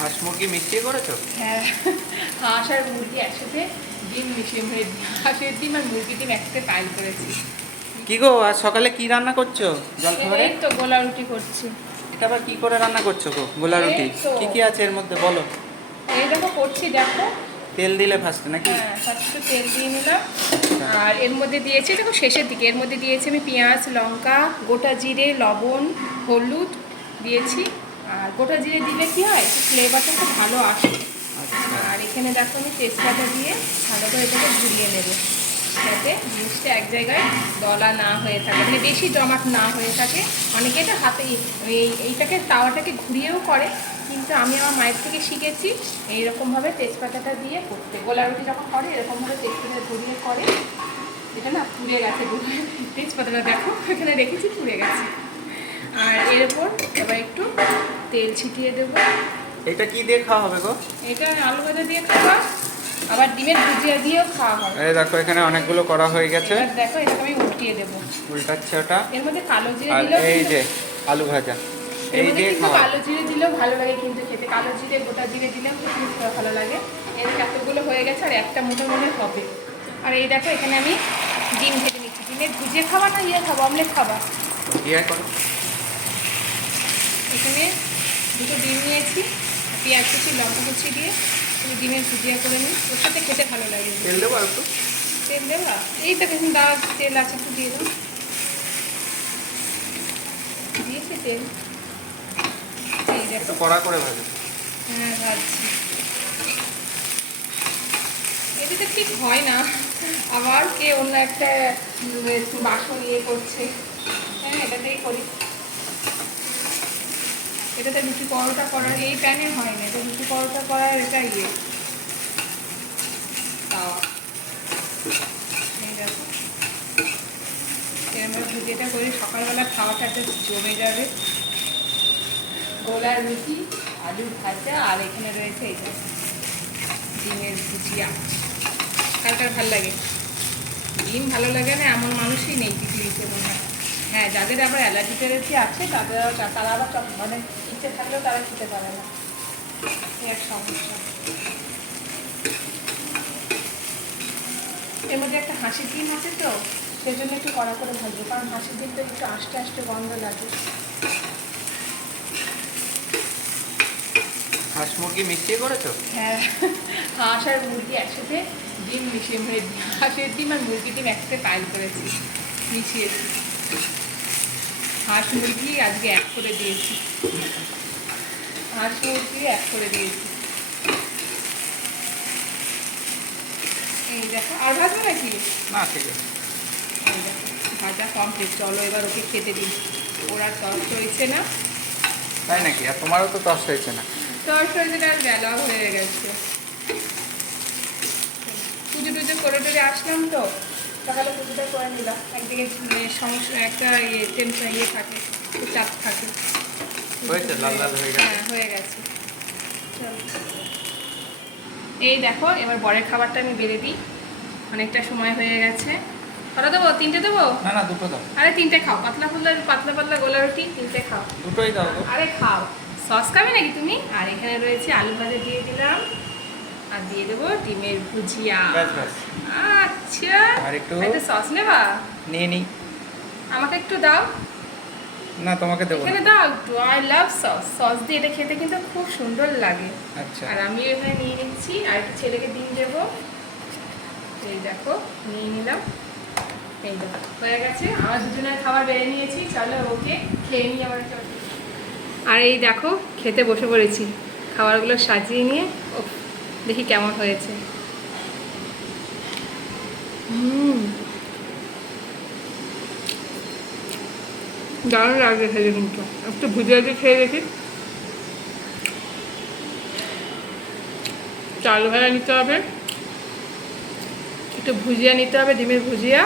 হাঁস মুরগি মিশিয়ে করেছো? হ্যাঁ, হাঁস আর মুরগি একসাথে ডিম মিশিয়ে মানে হাঁসের ডিম আর মুরগির ডিম একসাথে ফ্রাই করেছি। কি গো, আজ সকালে কি রান্না করছো জলখাবারে? এই তো গোলা রুটি করছি। এটা আবার কি করে রান্না করছো গো, গোলা রুটি? এই তো। কি কি আছে এর মধ্যে বলো। এই দেখো করছি, দেখো। তেল দিলে ফার্স্টে নাকি? হ্যাঁ, ফার্স্টে তেল দিয়ে নিলাম। আচ্ছা। আর এর মধ্যে দিয়েছি, দেখো শেষের দিকে এর মধ্যে দিয়েছি আমি পেঁয়াজ, লঙ্কা, গোটা জিরে, লবণ, হলুদ দিয়েছি। আর গোটা জিরে দিলে কি হয়, ফ্লেভারটা খুব ভালো আসে। আচ্ছা। আর এখানে দেখো আমি তেজপাতা দিয়ে ভালো করে এটাকে ঘুরিয়ে নেব, যাতে জিনিসটা এক জায়গায় দলা না হয়ে থাকে, মানে বেশি জমাট না হয়ে থাকে। অনেকে এটা হাতে এইটাকে তাওয়াটাকে ঘুরিয়েও করে, কিন্তু আমি আমার মায়ের থেকে শিখেছি এইরকমভাবে তেজপাতাটা দিয়ে করতে। গোলা রুটি যখন করে এরকমভাবে তেজপাতা ঘুরিয়ে করে। এটা না পুড়ে গেছে, তেজপাতাটা দেখো এখানে রেখেছি, পুড়ে গেছে। আর এর উপর এবার একটু তেল ছিটিয়ে দেবো। এটা কি দিয়ে খাওয়া হবে গো? এটা আলু ভাজা দিয়ে খাওয়া, আবার ডিমের ভুজিয়া দিয়েও খাওয়া হয়। এই দেখো এখানে অনেকগুলো করা হয়ে গেছে। এবার দেখো এটাকে আমি উল্টিয়ে দেবো। উল্টাচ্ছে ওটা। এর মধ্যে কালো জিরে আর দিলেও এই যে আলু ভাজা, এর এই মধ্যে দিয়ে কিন্তু খাওয়া। কালো জিরে দিলেও ভালো লাগে, কিন্তু খেতে কালো জিরে গোটা জিরে দিলেও খুব ভালো লাগে। এর এতগুলো হয়ে গেছে, আর একটা মুঠো মনে হবে। আর এই দেখো এখানে আমি ডিম ভেজে নিচ্ছি। ডিমের ভুজিয়ে খাওয়া না ইয়ে খাবো, অমলেট খাবা? ইয়ে করো। এখানে দুটো ডিম নিয়েছি, পেঁয়াজ কুচি, লঙ্কা কুচি দিয়ে তুমি ডিমের ভুজিয়া করে নিই, ওর সাথে খেতে ভালো লাগে। তেল দেবো আর একটু? তেল দেবা? এই তো কিন্তু দাও, তেল আছে একটু দিয়ে দাও। দিয়েছি তেল, এই একটু দেখো। কড়া করে ভাজো। হ্যাঁ ভাজছি। এটাতে ঠিক হয় না, আবার কে অন্য একটা বাসন ইয়ে করছে। হ্যাঁ, এটাতেই করি। এটাতে রুটি পরোটা করার এই প্যানে হয় না, এটা রুটি পরোটা করার এটা ইয়ে তাওয়া। এই দেখো এরমধ্যে ভুজিয়াটা করে সকালবেলা খাওয়াটা একটা জমে যাবে। গোলা রুটি, আলু ভাজা, আর এখানে রয়েছে এই যে ডিমের ভুজিয়া। কার কার ভালো লাগে? ডিম ভালো লাগে না এমন মানুষই নেই পৃথিবীতে মনে হয়। হ্যাঁ, যাদের আবার অ্যালার্জি ট্যালার্জি আছে তারা আবার মানে ইচ্ছে থাকলেও তারা খেতে পারে না, এক সমস্যা। এর মধ্যে একটা হাঁসের ডিম আছে তো, সেজন্য একটু কড়া করে ভাজবো, কারণ হাঁসের ডিমটা একটু আস্তে আস্তে গন্ধ লাগে। হাঁস মুরগি মিশিয়ে করেছো? হ্যাঁ, হাঁস আর মুরগি একসাথে ডিম মিশিয়ে, মানে হাঁসের ডিম আর মুরগির ডিম একসাথে ফ্রাই করেছি, মিশিয়েছি। হাঁস মুরগি আজকে এক করে দিয়েছি, হাঁস মুরগি এক করে দিয়েছি। এই দেখো, আর ভাজবে নাকি? না, ঠিক আছে। এই দেখো ভাজা কমপ্লিট। চলো এবার ওকে খেতে দিই, ওরা টস হয়েছে না। তাই নাকি? আর তোমারও তো তস হয়েছে না? টস হয়েছে না, বেলা হয়ে গেছে। পুজো টুজো করে টরে আসলাম তো, সকালে পুজোটা করে নিলাম। একদিকে সমস্যা একটা ইয়ে টেনশন ইয়ে থাকে, চাপ থাকে। হয়েছে, লাল লাল হয়ে গেছে। হ্যাঁ, হয়ে গেছে। এই দেখো এবার বরের খাবারটা আমি বেড়ে দিই, অনেকটা সময় হয়ে গেছে। কটা দেবো? তিনটে দেবো? না না, দুটো দাও। আরে তিনটে খাও, পাতলা পাতলা পাতলা পাতলা গোলা রুটি তিনটে খাও। দুটোই দাও গো। আরে খাও, সস খাবে নাকি তুমি? আর এখানে রয়েছে আলু ভাজা দিয়ে দিলাম, আর দিয়ে দেবো ডিমের ভুজিয়া। ব্যাস ব্যাস। আচ্ছা, আর একটু সস নেবা? নিয়ে নিই। আমাকে একটু দাও। না, তোমাকে দেবো এখানে না। দাও একটু, আই লাভ সস। সস দিয়ে এটা খেতে কিন্তু খুব সুন্দর লাগে। আচ্ছা। আর আমি এখানে নিয়ে নিচ্ছি, আর একটু ছেলেকে দিয়ে দেবো। এই দেখো নিয়ে নিলাম। এই দেখো হয়ে গেছে, আমার দুজনের খাবার বেড়ে নিয়েছি। চলো ওকে খেয়ে নিই আবার। আর এই দেখো খেতে বসে পড়েছি, খাবারগুলো সাজিয়ে নিয়ে। ও দেখি কেমন হয়েছে। দারুণ লাগছে খেতে, কিন্তু একটু ভুজিয়া দিয়ে খেয়ে দেখি। চাল ভাজা নিতে হবে, একটু ভুজিয়া নিতে হবে, ডিমের ভুজিয়া।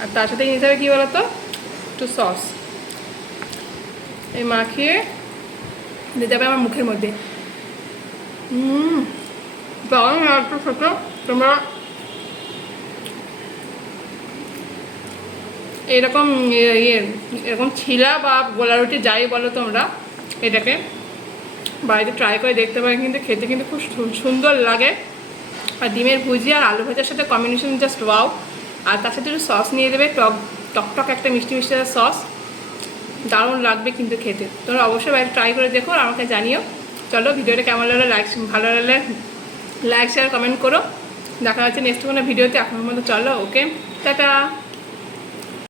আর তার সাথে নিতে হবে কী বলতো, একটু সস। এই মাখিয়ে দিতে হবে আমার মুখের মধ্যে। দারুণ লাগছে খেতে। তোমরা এরকম এরকম ছিলা বা গোলা রুটি যাই বলো তোমরা, এটাকে বাড়িতে ট্রাই করে দেখতে পারেন, কিন্তু খেতে কিন্তু খুব সুন্দর লাগে। আর ডিমের ভুজিয়া আর আলু ভাজার সাথে কম্বিনেশন জাস্ট ওয়াও। আর তার সাথে একটু সস নিয়ে দেবে, টক একটা মিষ্টি মিষ্টি সস, দারুণ লাগবে কিন্তু খেতে। তোমরা অবশ্যই বাইরে ট্রাই করে দেখো আর আমাকে জানিও। চলো ভিডিওটা কেমন লাগলো, ভালো লাগলে লাইক শেয়ার কমেন্ট করো। দেখা যাচ্ছে নেক্সট কোনো ভিডিওতে। এখনের মতো চলো, ওকে, টাটা।